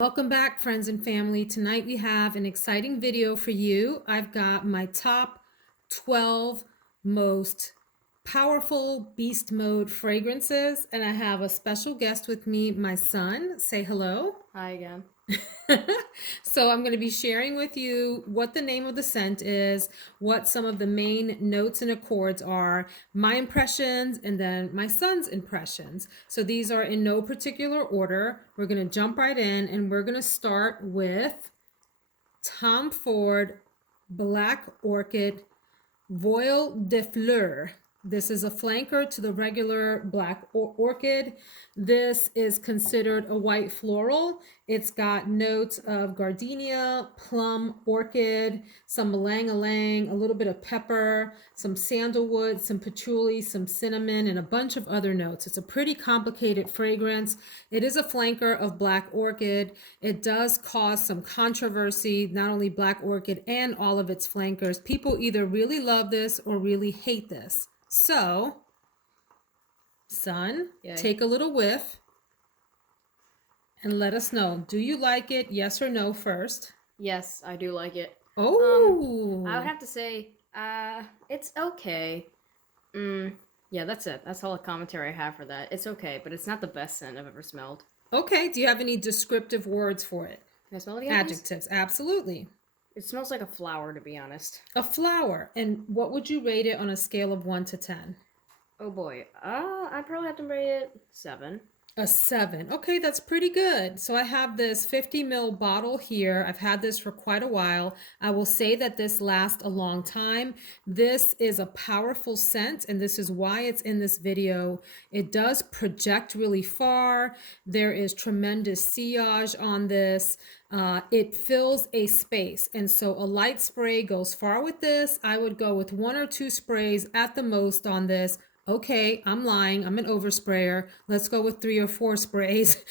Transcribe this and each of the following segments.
Welcome back, friends and family. Tonight we have an exciting video for you. I've got my top 12 most powerful beast mode fragrances, and I have a special guest with me, my son. Say hello. Hi again. So I'm going to be sharing with you what the name of the scent is, what some of the main notes and accords are, my impressions, and then my son's impressions. So these are in no particular order. We're going to jump right in, and we're going to start with Tom Ford Black Orchid Voile de Fleur. This is a flanker to the regular black orchid. This is considered a white floral. It's got notes of gardenia, plum, orchid, some ylang-ylang, a little bit of pepper, some sandalwood, some patchouli, some cinnamon, and a bunch of other notes. It's a pretty complicated fragrance. It is a flanker of black orchid. It does cause some controversy, not only black orchid and all of its flankers. People either really love this or really hate this. So, son, Yay. take a little whiff and let us know. Do you like it? Yes or no first? Yes, I do like it. Oh. I would have to say, it's okay. Yeah, that's it. That's all the commentary I have for that. It's okay, but it's not the best scent I've ever smelled. Okay, do you have any descriptive words for it? Can I smell it again, Adjectives, please? Absolutely. It smells like a flower, to be honest. A flower. And what would you rate it on a scale of 1 to 10? Oh boy. I'd probably have to rate it 7. A 7. Okay, that's pretty good. So I have this 50 ml bottle here. I've had this for quite a while. I will say that this lasts a long time. This is a powerful scent, and this is why it's in this video. It does project really far. There is tremendous sillage on this. It fills a space, and so a light spray goes far with this. I would go with 1 or 2 sprays at the most on this. Okay, I'm lying. I'm an oversprayer. Let's go with 3 or 4 sprays.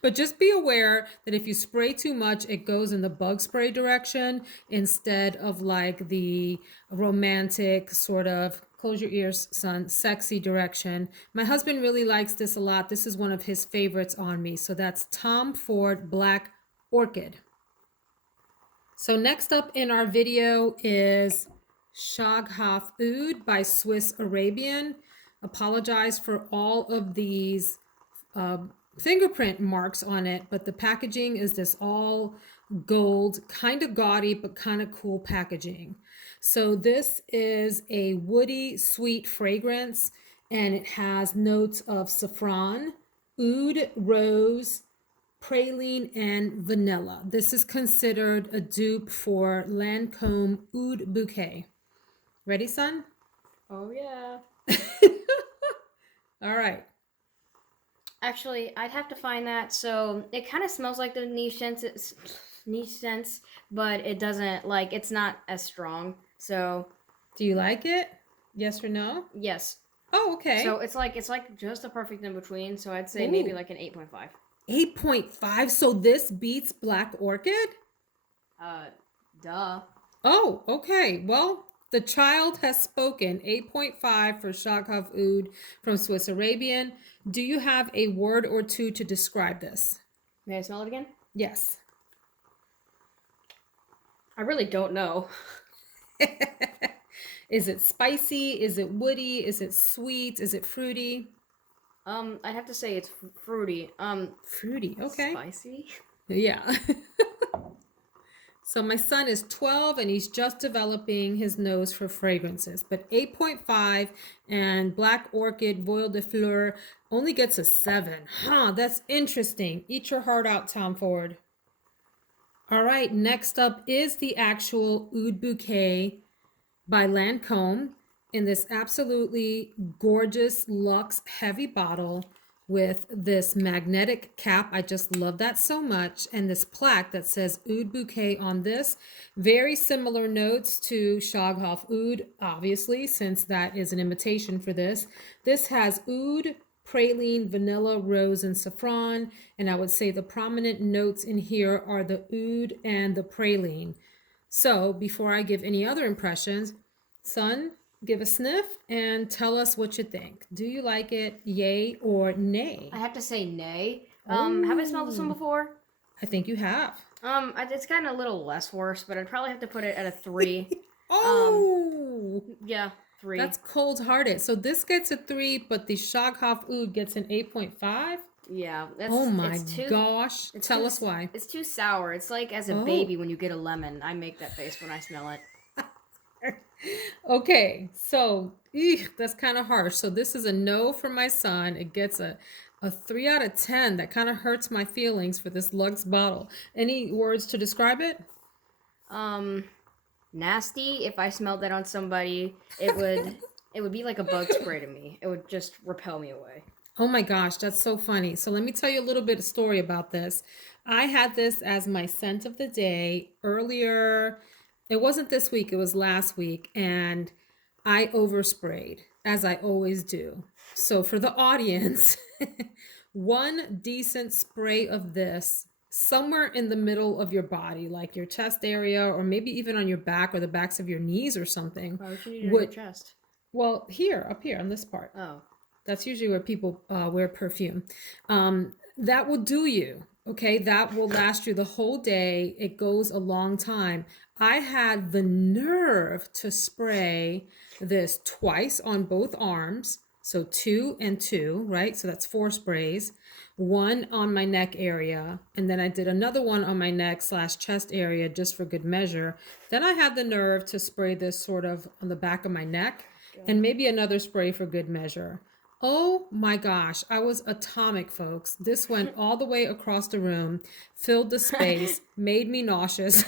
But just be aware that if you spray too much, it goes in the bug spray direction instead of like the romantic sort of, close your ears, son, sexy direction. My husband really likes this a lot. This is one of his favorites on me. So that's Tom Ford Black Orchid. So next up in our video is Shogha Food by Swiss Arabian. Apologize for all of these fingerprint marks on it, but the packaging is this all gold, kind of gaudy, but kind of cool packaging. So this is a woody, sweet fragrance, and it has notes of saffron, oud, rose, praline, and vanilla. This is considered a dupe for Lancome Oud Bouquet. Ready, son? Oh yeah. All right. Actually, I'd have to find that. So it kind of smells like the niche scents, but it doesn't, like, it's not as strong. So, do you like it? Yes or no? Yes. Oh, okay. So it's like just a perfect in between. So I'd say maybe like an 8.5. 8.5. So this beats Black Orchid? Duh. Oh, okay. Well, the child has spoken. 8.5 for Shogha Food from Swiss Arabian. Do you have a word or two to describe this? May I smell it again? Yes. I really don't know. Is it spicy? Is it woody? Is it sweet? Is it fruity? I'd have to say it's fruity. Fruity, okay. Spicy? Yeah. So my son is 12 and he's just developing his nose for fragrances, but 8.5 and Black Orchid Voile de Fleur only gets a 7. Huh, that's interesting. Eat your heart out, Tom Ford. All right, next up is the actual Oud Bouquet by Lancome in this absolutely gorgeous luxe heavy bottle with this magnetic cap. I just love that so much. And this plaque that says Oud Bouquet on this. Very similar notes to Shogha Food, obviously, since that is an imitation for this. This has oud, praline, vanilla, rose, and saffron. And I would say the prominent notes in here are the oud and the praline. So before I give any other impressions, son, give a sniff and tell us what you think. Do you like it, yay or nay? I have to say nay. Have I smelled this one before? I think you have. It's gotten a little less worse, but I'd probably have to put it at a 3. Oh, Yeah, 3. that's cold-hearted. So this gets a 3, but the Shaghaf Oud gets an 8.5. Yeah, Oh my it's too gosh. it's Tell too us why. it's too sour. It's like as a Oh. baby when you get a lemon. I make that face when I smell it. Okay, so that's kind of harsh. So this is a no for my son. It gets a 3 out of 10. That kind of hurts my feelings for this Lux bottle. Any words to describe it? Nasty. If I smelled that on somebody, it would be like a bug spray to me. It would just repel me away. Oh my gosh, that's so funny. So let me tell you a little bit of story about this. I had this as my scent of the day earlier. It wasn't this week, it was last week, and I oversprayed, as I always do. So for the audience, one decent spray of this somewhere in the middle of your body, like your chest area, or maybe even on your back or the backs of your knees or something. Why would you need it on your chest? Well, here, up here on this part. Oh. That's usually where people wear perfume. That will do you. Okay, that will last you the whole day. It goes a long time. I had the nerve to spray this twice on both arms. So 2 and 2, right? So that's 4 sprays. 1 on my neck area. And then I did another one on my neck / chest area just for good measure. Then I had the nerve to spray this sort of on the back of my neck and maybe another spray for good measure. Oh my gosh, I was atomic, folks. This went all the way across the room, filled the space, made me nauseous.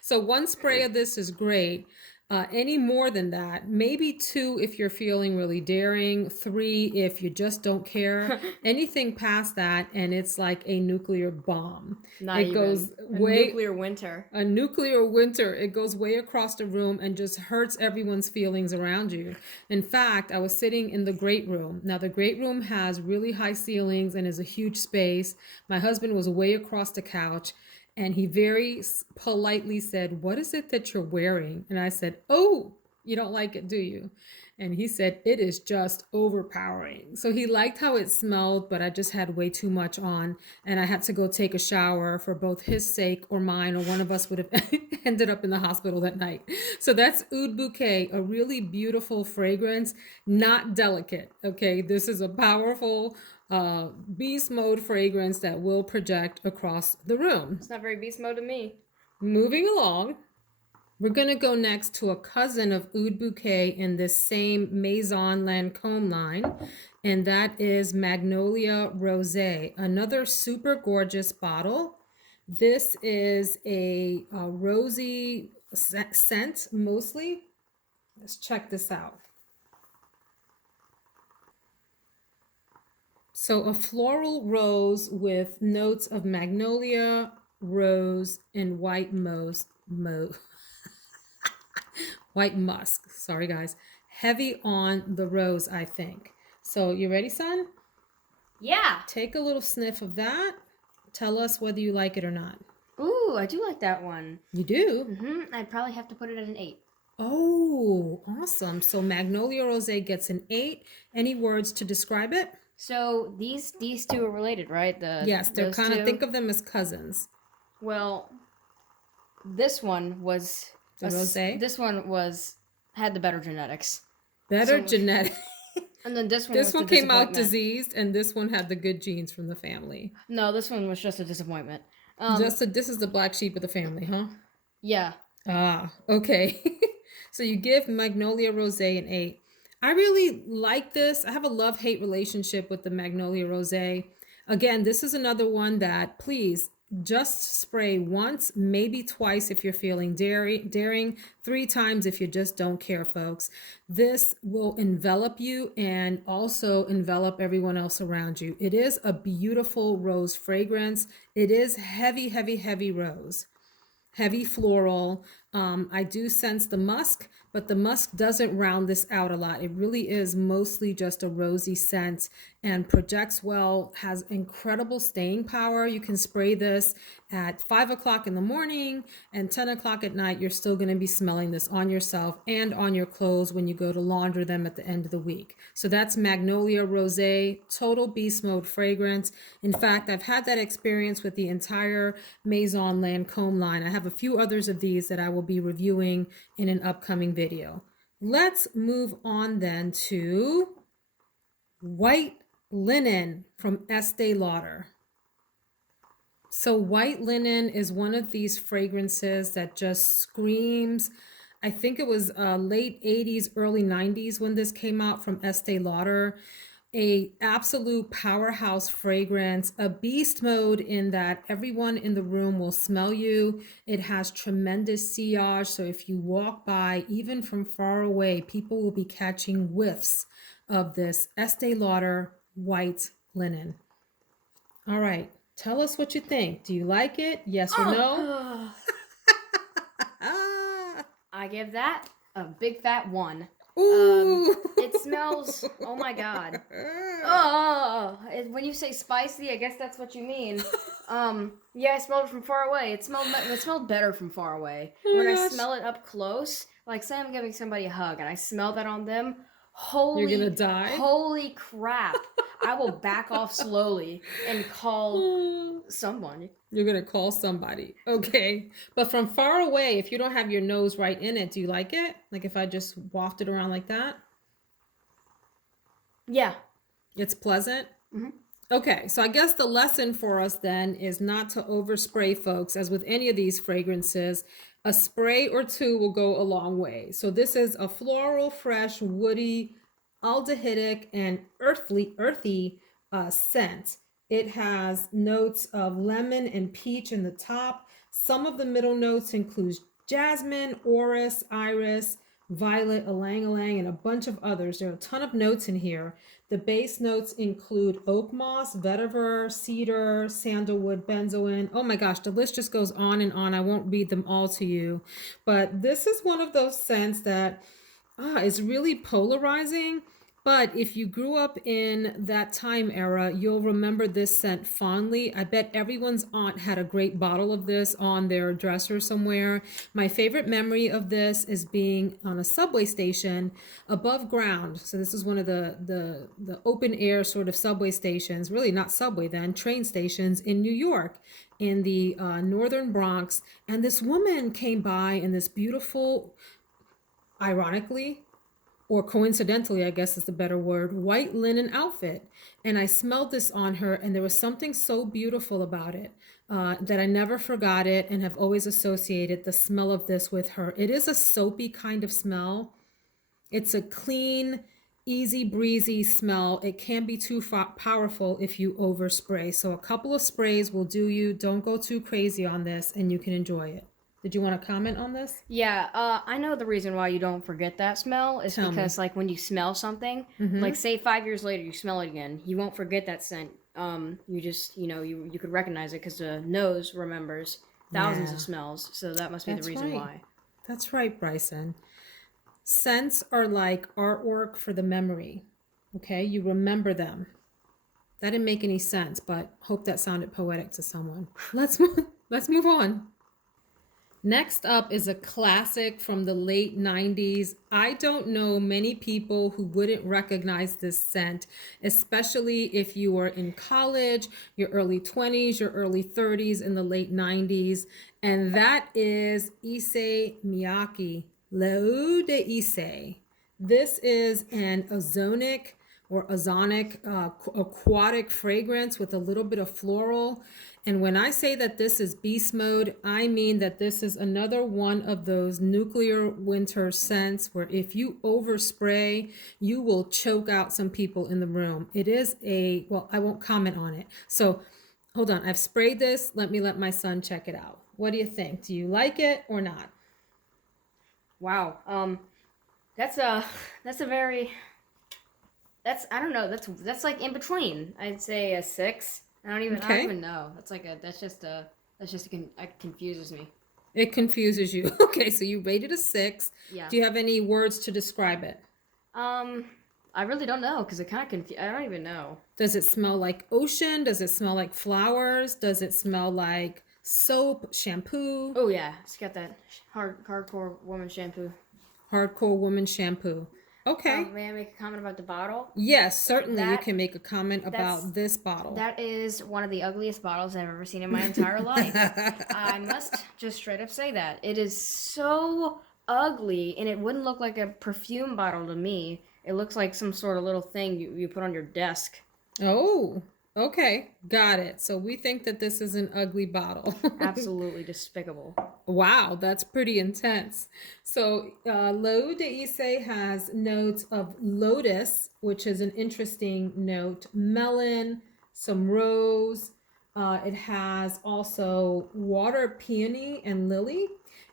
So 1 spray of this is great. Any more than that, maybe 2 if you're feeling really daring, 3 if you just don't care. Anything past that, and it's like a nuclear bomb. Not it even. goes A way nuclear winter. a nuclear winter. It goes way across the room and just hurts everyone's feelings around you. In fact, I was sitting in the great room. Now, the great room has really high ceilings and is a huge space. My husband was way across the couch. And he very politely said, "What is it that you're wearing?" And I said, "Oh, you don't like it, do you?" And he said, "It is just overpowering." So he liked how it smelled, but I just had way too much on. And I had to go take a shower for both his sake or mine, or one of us would have ended up in the hospital that night. So that's Oud Bouquet, a really beautiful fragrance, not delicate. Okay, this is a powerful beast mode fragrance that will project across the room. It's not very beast mode to me. Moving along, we're going to go next to a cousin of Oud Bouquet in this same Maison Lancome line, and that is Magnolia Rose, another super gorgeous bottle. This is a rosy scent mostly. Let's check this out. So a floral rose with notes of magnolia, rose, and white white musk. Sorry, guys. Heavy on the rose, I think. So you ready, son? Yeah. Take a little sniff of that. Tell us whether you like it or not. Ooh, I do like that one. You do? Mm-hmm. I'd probably have to put it at an 8. Oh, awesome. So Magnolia Rose gets an 8. Any words to describe it? So these 2 are related, right? Yes, they're kind of, 2? think of them as cousins. Well, this one was The Rosae? This one had the better genetics. Better genetics. And then this one This one came out diseased, and this one had the good genes from the family. No, this one was just a disappointment. This is the black sheep of the family, huh? Yeah. Ah, okay. So you give Magnolia Rose an 8. I really like this. I have a love-hate relationship with the Magnolia Rose. Again, this is another one that, please, just spray once, maybe twice if you're feeling daring, 3 times if you just don't care, folks. This will envelop you and also envelop everyone else around you. It is a beautiful rose fragrance. It is heavy, heavy, heavy rose. Heavy floral. I do sense the musk, but the musk doesn't round this out a lot. It really is mostly just a rosy scent. and projects well, has incredible staying power. You can spray this at 5 o'clock in the morning and 10 o'clock at night. You're still going to be smelling this on yourself and on your clothes when you go to launder them at the end of the week. So that's Magnolia Rose, total beast mode fragrance. In fact, I've had that experience with the entire Maison Lancome line. I have a few others of these that I will be reviewing in an upcoming video. Let's move on then to White Linen from Estee Lauder. So White Linen is one of these fragrances that just screams. I think it was late 80s, early 90s when this came out from Estee Lauder. A absolute powerhouse fragrance, a beast mode in that everyone in the room will smell you. It has tremendous sillage, so if you walk by, even from far away, people will be catching whiffs of this Estee Lauder White Linen. All right, tell us what you think. Do you like it? Yes or no? I give that a big fat 1. Ooh. It smells, oh my god. Oh, when you say spicy, I guess that's what you mean. Yeah, I smelled it from far away. It smelled better from far away. When I smell it up close, like say I'm giving somebody a hug and I smell that on them, you're gonna die? Holy crap. I will back off slowly and call someone. You're gonna call somebody. Okay. But from far away, if you don't have your nose right in it, do you like it? Like if I just wafted around like that? Yeah. It's pleasant? Mm-hmm. Okay, so I guess the lesson for us then is not to overspray, folks. As with any of these fragrances, a spray or two will go a long way. So this is a floral, fresh, woody, aldehydic, and earthy scent. It has notes of lemon and peach in the top. Some of the middle notes include jasmine, orris, iris, violet, ylang-ylang, and a bunch of others. There are a ton of notes in here. The base notes include oak moss, vetiver, cedar, sandalwood, benzoin. Oh my gosh, the list just goes on and on. I won't read them all to you. But this is one of those scents that is really polarizing. But if you grew up in that time era, you'll remember this scent fondly. I bet everyone's aunt had a great bottle of this on their dresser somewhere. My favorite memory of this is being on a subway station above ground. So this is one of the open air sort of subway stations, really not subway then, train stations in New York in the northern Bronx. And this woman came by in this beautiful, ironically, or coincidentally, I guess is the better word, white linen outfit. And I smelled this on her, and there was something so beautiful about it that I never forgot it and have always associated the smell of this with her. It is a soapy kind of smell. It's a clean, easy breezy smell. It can be too powerful if you overspray. So a couple of sprays will do you. Don't go too crazy on this, and you can enjoy it. Did you want to comment on this? Yeah, I know the reason why you don't forget that smell is because, like, when you smell something, like, say 5 years later you smell it again, you won't forget that scent. You just, you could recognize it because the nose remembers thousands of smells. So that must be the reason why. That's right, Bryson. Scents are like artwork for the memory. Okay, you remember them. That didn't make any sense, but hope that sounded poetic to someone. Let's move on. Next up is a classic from the late 90s. I don't know many people who wouldn't recognize this scent, especially if you were in college, your early 20s, your early 30s, in the late 90s. And that is Issey Miyake, L'Eau de Issey. This is an ozonic aquatic fragrance with a little bit of floral. And when I say that this is beast mode, I mean that this is another one of those nuclear winter scents where if you overspray, you will choke out some people in the room. It is I won't comment on it. So hold on, I've sprayed this. Let my son check it out. What do you think? Do you like it or not? Wow. That's a very... I don't know. That's like in between. I'd say a 6. I don't even know. It confuses me. It confuses you. Okay, so you rated a 6. Yeah. Do you have any words to describe it? I I really don't know because it kind of I don't even know. Does it smell like ocean? Does it smell like flowers? Does it smell like soap, shampoo? Oh yeah, it's got that hardcore woman shampoo. Hardcore woman shampoo. Okay. May I make a comment about the bottle? Yes, certainly you That can make a comment about this bottle. That is one of the ugliest bottles I've ever seen in my entire life. I must just straight up say that. It is so ugly, and it wouldn't look like a perfume bottle to me. It looks like some sort of little thing you put on your desk. Oh, okay. Got it. So we think that this is an ugly bottle. Absolutely despicable. Wow, that's pretty intense. So L'Eau de Issey has notes of lotus, which is an interesting note, melon, some rose. It has also water peony and lily,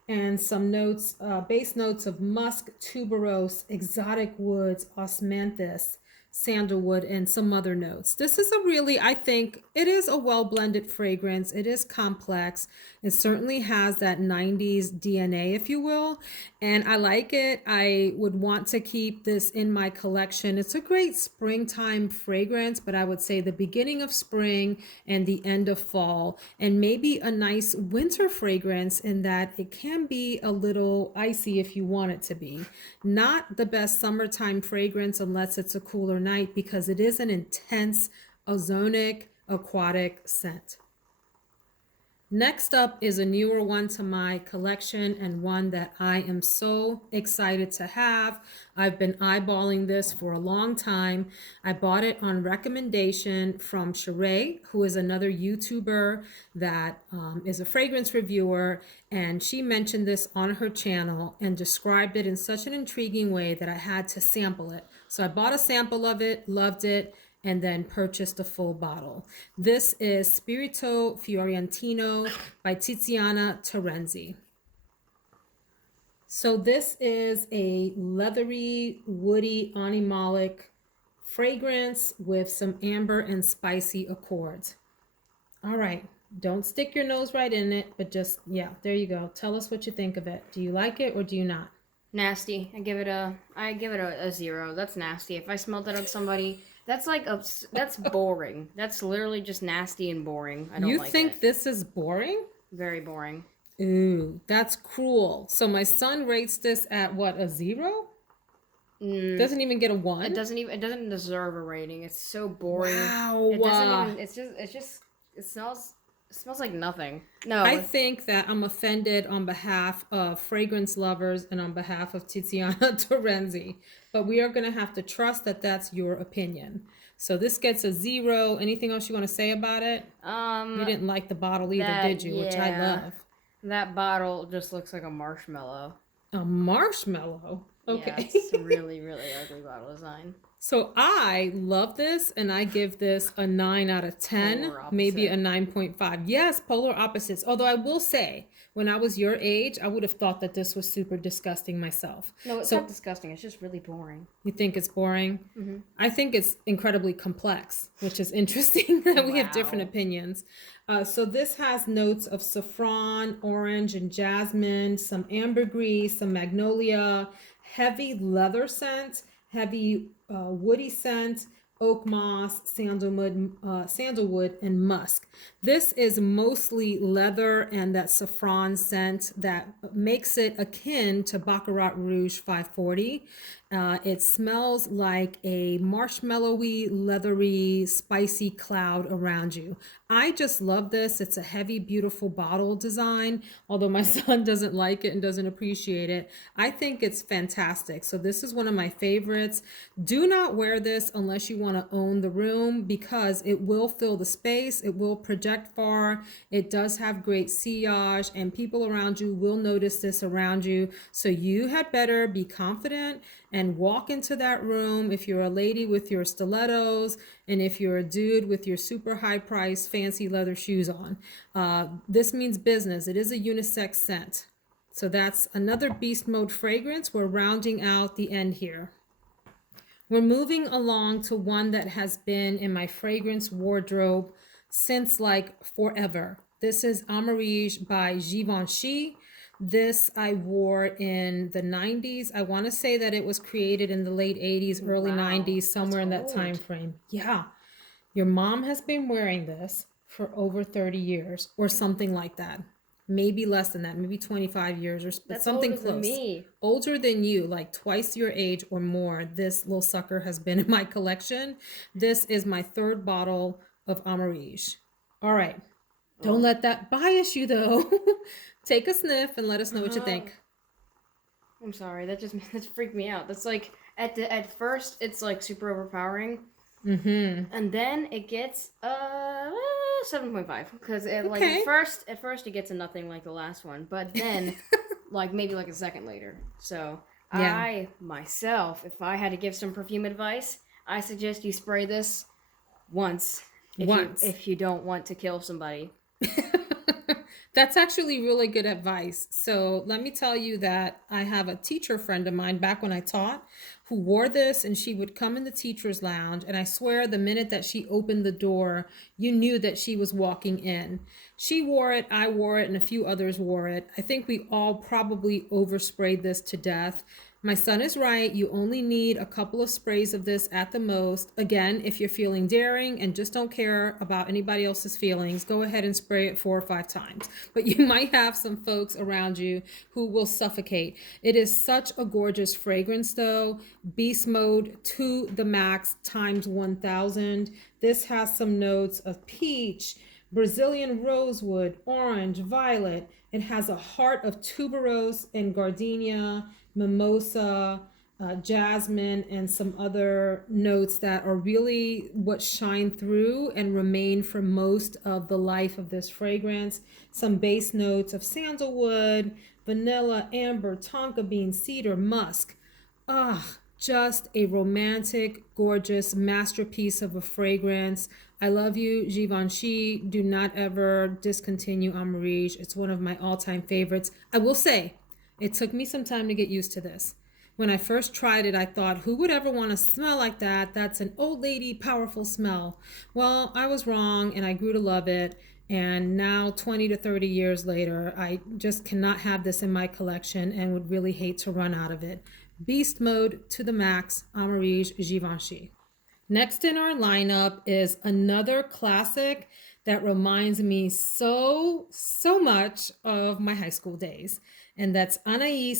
and some notes, base notes of musk, tuberose, exotic woods, osmanthus, sandalwood, and some other notes. This is a really, I think, it is a well-blended fragrance. It is complex. It certainly has that 90s DNA, if you will, and I like it. I would want to keep this in my collection. It's a great springtime fragrance, but I would say the beginning of spring and the end of fall, and maybe a nice winter fragrance in that it can be a little icy if you want it to be. Not the best summertime fragrance unless it's a cooler night, because it is an intense ozonic aquatic scent. Next up is a newer one to my collection, and one that I am so excited to have. I've been eyeballing this for a long time. I bought it on recommendation from Shogha, who is another YouTuber that is a fragrance reviewer, and she mentioned this on her channel and described it in such an intriguing way that I had to sample it. So I bought a sample of it, loved it, and then purchased a full bottle. This is Spirito Fiorentino by Tiziana Terenzi. So this is a leathery, woody, animalic fragrance with some amber and spicy accords. All right, don't stick your nose right in it, but just, yeah, there you go. Tell us what you think of it. Do you like it or do you not? Nasty. I give it a 0. That's nasty. If I smelled that on somebody, that's boring. That's literally just nasty and boring. I don't like it. You think this is boring? Very boring. Ooh, that's cruel. So my son rates this at what, a 0? Doesn't even get a 1? It doesn't deserve a rating. It's so boring. Wow. It doesn't even, it smells like nothing. No. I think that I'm offended on behalf of fragrance lovers and on behalf of Tiziana Terenzi, but we are going to have to trust that that's your opinion. So this gets a 0. Anything else you want to say about it? You didn't like the bottle either, did you? Which I love. That bottle just looks like a marshmallow. A marshmallow? Okay. Yeah, it's a really, really ugly bottle design. So I love this, and I give this a 9 out of 10, maybe a 9.5. Yes, polar opposites. Although I will say, when I was your age, I would have thought that this was super disgusting myself. No, it's not disgusting. It's just really boring. You think it's boring? Mm-hmm. I think it's incredibly complex, which is interesting that we have different opinions. So this has notes of saffron, orange, and jasmine, some ambergris, some magnolia, heavy leather scent, heavy woody scent, oak moss, sandalwood, and musk. This is mostly leather and that saffron scent that makes it akin to Baccarat Rouge 540. It smells like a marshmallowy, leathery, spicy cloud around you. I just love this. It's a heavy, beautiful bottle design. Although my son doesn't like it and doesn't appreciate it, I think it's fantastic. So this is one of my favorites. Do not wear this unless you want to own the room, because it will fill the space. It will project far. It does have great sillage, and people around you will notice this around you. So you had better be confident and walk into that room if you're a lady with your stilettos, and if you're a dude with your super high price fancy leather shoes on. This means business. It is a unisex scent. So that's another beast mode fragrance. We're rounding out the end here. We're moving along to one that has been in my fragrance wardrobe since like forever. This is Amarige by Givenchy. This I wore in the 90s. I want to say that it was created in the late 80s, early Wow, 90s, somewhere in that that's time old. frame. Yeah. Your mom has been wearing this for over 30 years or something like that. Maybe less than that, maybe 25 years or but That's something older than close. me. Older than you, like twice your age or more. This little sucker has been in my collection. This is my third bottle of Amarige. All right. Don't Oh. let that bias you though. Take a sniff and let us know what you think. I'm sorry, that freaked me out. That's like at first it's like super overpowering, and then it gets 7.5 because it like Okay. at first it gets a nothing like the last one, but then like maybe like a second later. So Yeah. I myself, if I had to give some perfume advice, I suggest you spray this once Once. if you don't want to kill somebody. That's actually really good advice. So let me tell you that I have a teacher friend of mine back when I taught who wore this, and she would come in the teacher's lounge. And I swear, the minute that she opened the door, you knew that she was walking in. She wore it, I wore it, and a few others wore it. I think we all probably oversprayed this to death. My son is right. You only need a couple of sprays of this at the most. Again, if you're feeling daring and just don't care about anybody else's feelings, go ahead and spray it 4 or 5 times. But you might have some folks around you who will suffocate. It is such a gorgeous fragrance, though. Beast mode to the max times 1000. This has some notes of peach, Brazilian rosewood, orange, violet. It has a heart of tuberose and gardenia, mimosa, jasmine, and some other notes that are really what shine through and remain for most of the life of this fragrance. Some base notes of sandalwood, vanilla, amber, tonka bean, cedar, musk. Ah, just a romantic, gorgeous masterpiece of a fragrance. I love you, Givenchy. Do not ever discontinue Amarige. It's one of my all-time favorites. I will say, it took me some time to get used to this. When I first tried it, I thought, who would ever want to smell like that? That's an old lady, powerful smell. Well, I was wrong, and I grew to love it. And now, 20 to 30 years later, I just cannot have this in my collection and would really hate to run out of it. Beast mode to the max, Amarige Givenchy. Next in our lineup is another classic that reminds me so much of my high school days. And that's Anais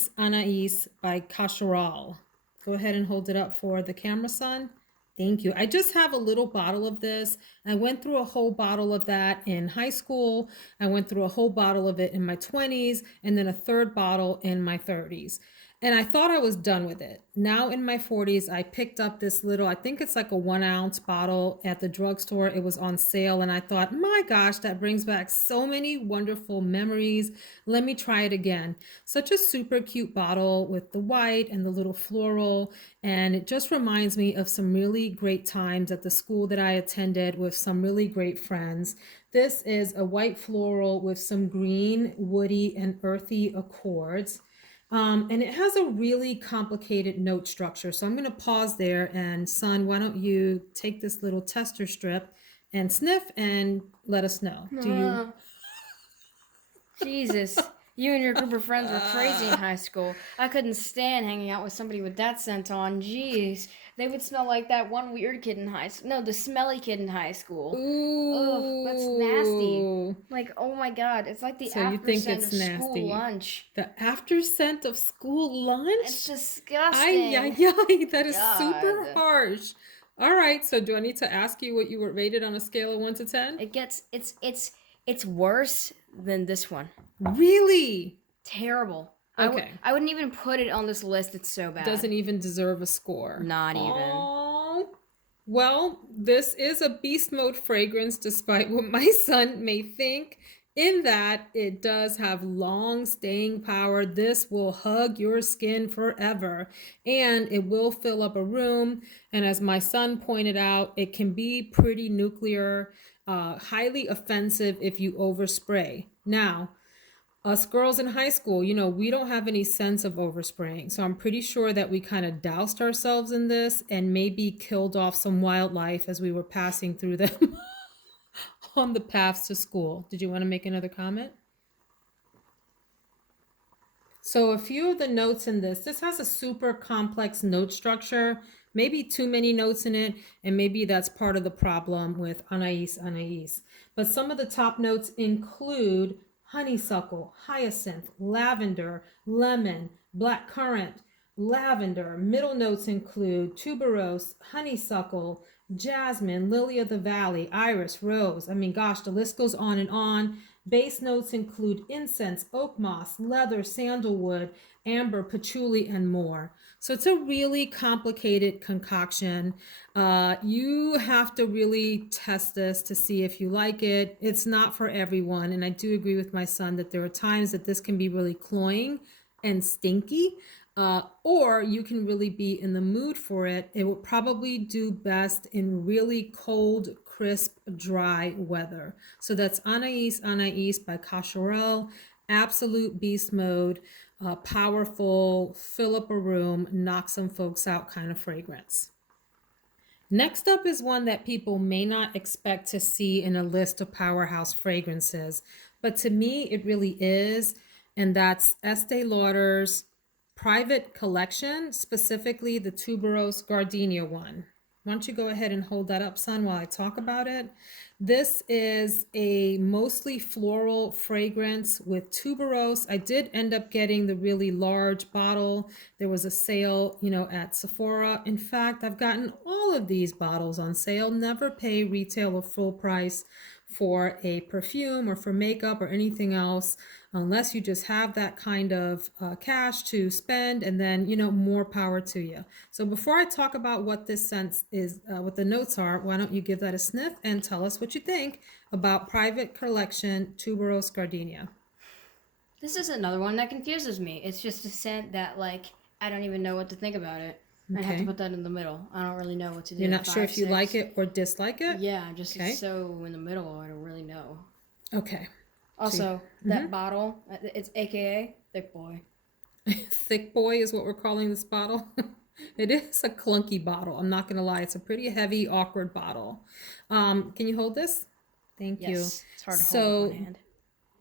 by Cacharel. Go ahead and hold it up for the camera, son. Thank you. I just have a little bottle of this. I went through a whole bottle of that in high school. I went through a whole bottle of it in my 20s, and then a third bottle in my 30s. And I thought I was done with it. Now in my 40s, I picked up this little, I think it's like a 1 ounce bottle at the drugstore. It was on sale, and I thought, my gosh, that brings back so many wonderful memories. Let me try it again. Such a super cute bottle with the white and the little floral. And it just reminds me of some really great times at the school that I attended with some really great friends. This is a white floral with some green, woody, and earthy accords. And it has a really complicated note structure. So I'm going to pause there, and son, why don't you take this little tester strip and sniff and let us know. Do you? Jesus, you and your group of friends were crazy in high school. I couldn't stand hanging out with somebody with that scent on. Jeez, they would smell like that one weird kid in high school. No, the smelly kid in high school. Ooh. Ugh, that's nasty. Like, oh my god, it's like the So you after think scent it's of nasty? school lunch. The after scent of school lunch? It's disgusting. Ay, ay, ay, that is super God. harsh. All right, so do I need to ask you what you were rated on a scale of 1 to 10? It's worse than this one. Really? Terrible. Okay. I wouldn't even put it on this list. It's so bad. Doesn't even deserve a score. Not even. Aww. Well, this is a beast mode fragrance, despite what my son may think, in that it does have long staying power. This will hug your skin forever, and it will fill up a room. And as my son pointed out, it can be pretty nuclear, highly offensive if you overspray. Now, us girls in high school, we don't have any sense of overspraying. So I'm pretty sure that we kind of doused ourselves in this and maybe killed off some wildlife as we were passing through them on the paths to school. Did you want to make another comment? So a few of the notes in this has a super complex note structure, maybe too many notes in it, and maybe that's part of the problem with Anais. But some of the top notes include honeysuckle, hyacinth, lavender, lemon, black currant, lavender. Middle notes include tuberose, honeysuckle, jasmine, lily of the valley, iris, rose. I mean, gosh, the list goes on and on. Base notes include incense, oak moss, leather, sandalwood, amber, patchouli, and more. So it's a really complicated concoction. You have to really test this to see if you like it. It's not for everyone. And I do agree with my son that there are times that this can be really cloying and stinky. Or you can really be in the mood for it. It will probably do best in really cold, crisp, dry weather. So that's Anais by Cacharel. Absolute beast mode, powerful, fill up a room, knock some folks out kind of fragrance. Next up is one that people may not expect to see in a list of powerhouse fragrances, but to me it really is, and that's Estee Lauder's private collection, specifically the Tuberose Gardenia one. Why don't you go ahead and hold that up, son, while I talk about it? This is a mostly floral fragrance with tuberose. I did end up getting the really large bottle. There was a sale, at Sephora. In fact, I've gotten all of these bottles on sale. Never pay retail or full price for a perfume or for makeup or anything else, unless you just have that kind of cash to spend, and then, more power to you. So before I talk about what this scent is, what the notes are, why don't you give that a sniff and tell us what you think about Private Collection Tuberose Gardenia. This is another one that confuses me. It's just a scent that, I don't even know what to think about it. I have to put that in the middle. I don't really know what to do. You're not sure if you like it or dislike it? Yeah, just it's so in the middle. I don't really know. Okay. Also, that bottle, it's AKA Thick Boy. Thick Boy is what we're calling this bottle. It is a clunky bottle. I'm not going to lie. It's a pretty heavy, awkward bottle. Can you hold this? Thank you. It's hard to hold with one hand.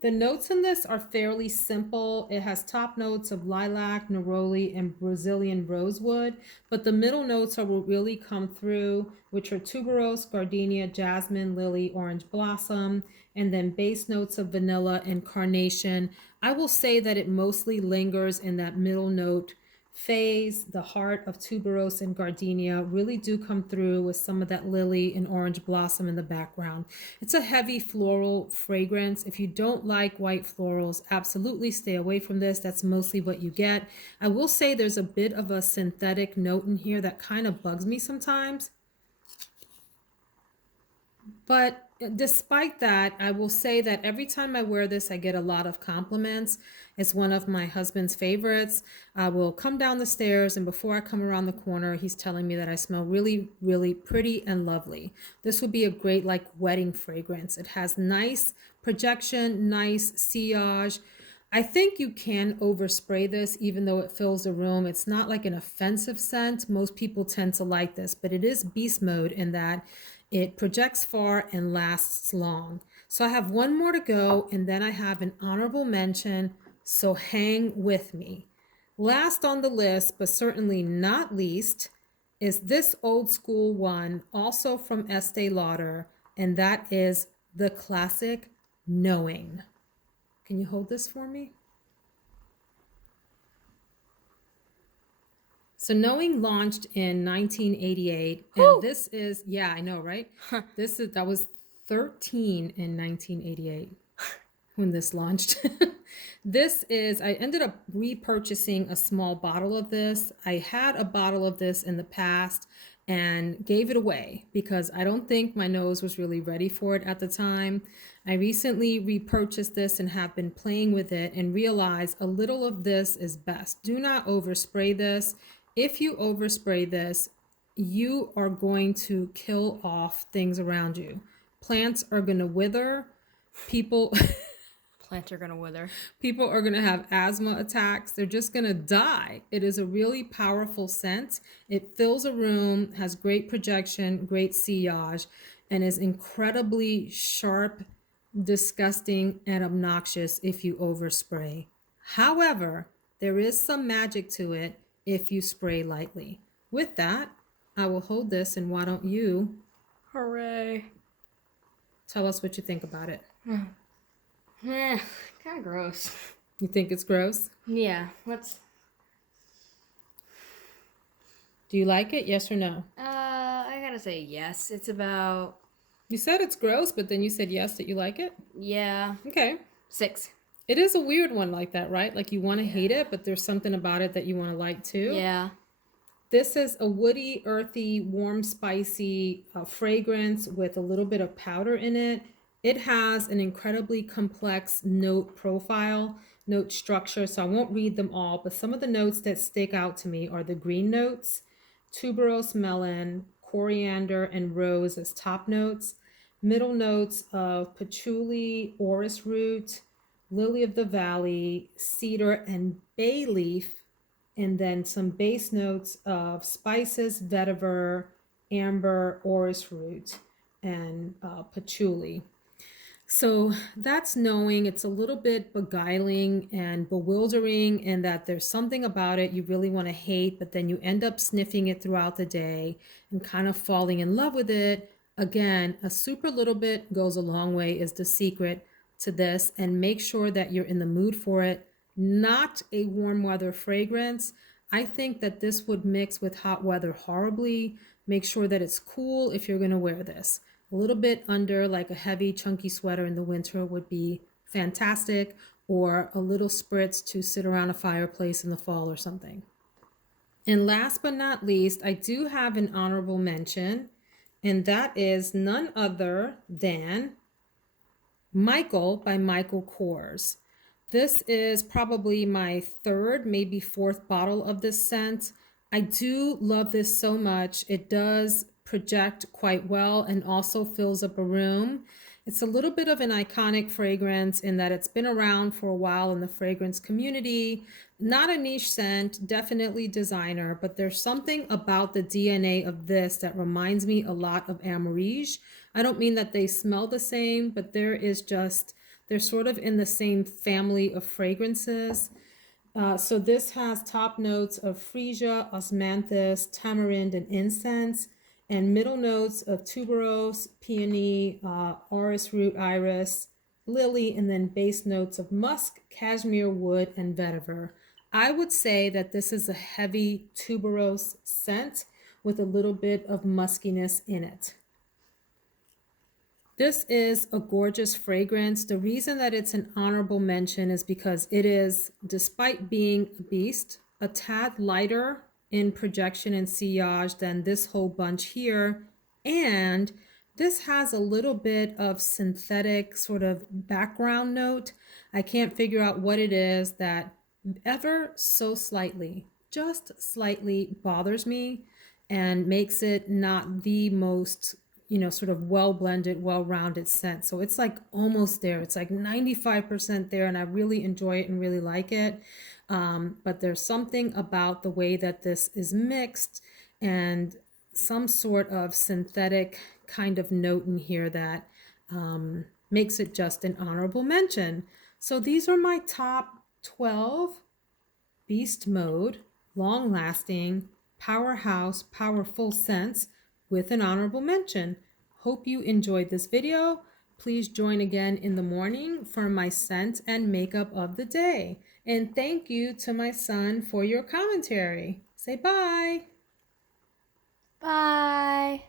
The notes in this are fairly simple. It has top notes of lilac, neroli, and Brazilian rosewood, but the middle notes are what really come through, which are tuberose, gardenia, jasmine, lily, orange blossom, and then base notes of vanilla and carnation. I will say that it mostly lingers in that middle note phase. The heart of tuberose and gardenia really do come through with some of that lily and orange blossom in the background. It's a heavy floral fragrance. If you don't like white florals, absolutely stay away from this. That's mostly what you get. I will say there's a bit of a synthetic note in here that kind of bugs me sometimes. But despite that, I will say that every time I wear this, I get a lot of compliments. It's one of my husband's favorites. I will come down the stairs, and before I come around the corner, he's telling me that I smell really, really pretty and lovely. This would be a great wedding fragrance. It has nice projection, nice sillage. I think you can overspray this even though it fills the room. It's not like an offensive scent. Most people tend to like this, but it is beast mode in that it projects far and lasts long. So I have one more to go, and then I have an honorable mention, so hang with me. Last on the list, but certainly not least, is this old school one, also from Estee Lauder, and that is the classic Knowing. Can you hold this for me? So Knowing launched in 1988, and this is, I know, right? That was 13 in 1988 when this launched. I ended up repurchasing a small bottle of this. I had a bottle of this in the past and gave it away because I don't think my nose was really ready for it at the time. I recently repurchased this and have been playing with it and realized a little of this is best. Do not overspray this. If you overspray this, you are going to kill off things around you. Plants are going to wither. Plants are going to wither. People are going to have asthma attacks. They're just going to die. It is a really powerful scent. It fills a room, has great projection, great sillage, and is incredibly sharp, disgusting, and obnoxious if you overspray. However, there is some magic to it if you spray lightly. With that, I will hold this, and why don't you Hooray. tell us what you think about it? Kind of gross. You think it's gross? Yeah, let's... Do you like it? Yes or no? I gotta say yes. It's about... You said it's gross, but then you said yes that you like it? Yeah. Okay. 6. It is a weird one like that, right? Like you want to hate it, but there's something about it that you want to like too. Yeah. This is a woody, earthy, warm, spicy fragrance with a little bit of powder in it. It has an incredibly complex note profile, note structure, so I won't read them all, but some of the notes that stick out to me are the green notes, tuberose melon, coriander, and rose as top notes, middle notes of patchouli, orris root, lily of the valley, cedar, and bay leaf, and then some base notes of spices, vetiver, amber, orris root, and patchouli. So that's knowing it's a little bit beguiling and bewildering, and that there's something about it you really want to hate, but then you end up sniffing it throughout the day and kind of falling in love with it. Again, a super little bit goes a long way is the secret to this, and make sure that you're in the mood for it. Not a warm weather fragrance. I think that this would mix with hot weather horribly. Make sure that it's cool if you're going to wear this. A little bit under, like a heavy chunky sweater in the winter would be fantastic, or a little spritz to sit around a fireplace in the fall or something. And last but not least, I do have an honorable mention, and that is none other than Michael by Michael Kors. This is probably my third, maybe fourth bottle of this scent. I do love this so much. It does project quite well and also fills up a room. It's a little bit of an iconic fragrance in that it's been around for a while in the fragrance community. Not a niche scent, definitely designer, but there's something about the DNA of this that reminds me a lot of Amarige. I don't mean that they smell the same, but they're sort of in the same family of fragrances. So this has top notes of freesia, osmanthus, tamarind, and incense, and middle notes of tuberose, peony, orris root, iris, lily, and then base notes of musk, cashmere wood, and vetiver. I would say that this is a heavy tuberose scent with a little bit of muskiness in it. This is a gorgeous fragrance. The reason that it's an honorable mention is because it is, despite being a beast, a tad lighter in projection and sillage than this whole bunch here. And this has a little bit of synthetic sort of background note. I can't figure out what it is that ever so slightly, just slightly bothers me and makes it not the most, sort of well-blended, well-rounded scent. So it's like almost there. It's like 95% there, and I really enjoy it and really like it. But there's something about the way that this is mixed and some sort of synthetic kind of note in here that makes it just an honorable mention. So these are my top 12 beast mode, long-lasting, powerhouse, powerful scents with an honorable mention. Hope you enjoyed this video. Please join again in the morning for my scent and makeup of the day. And thank you to my son for your commentary. Say bye. Bye.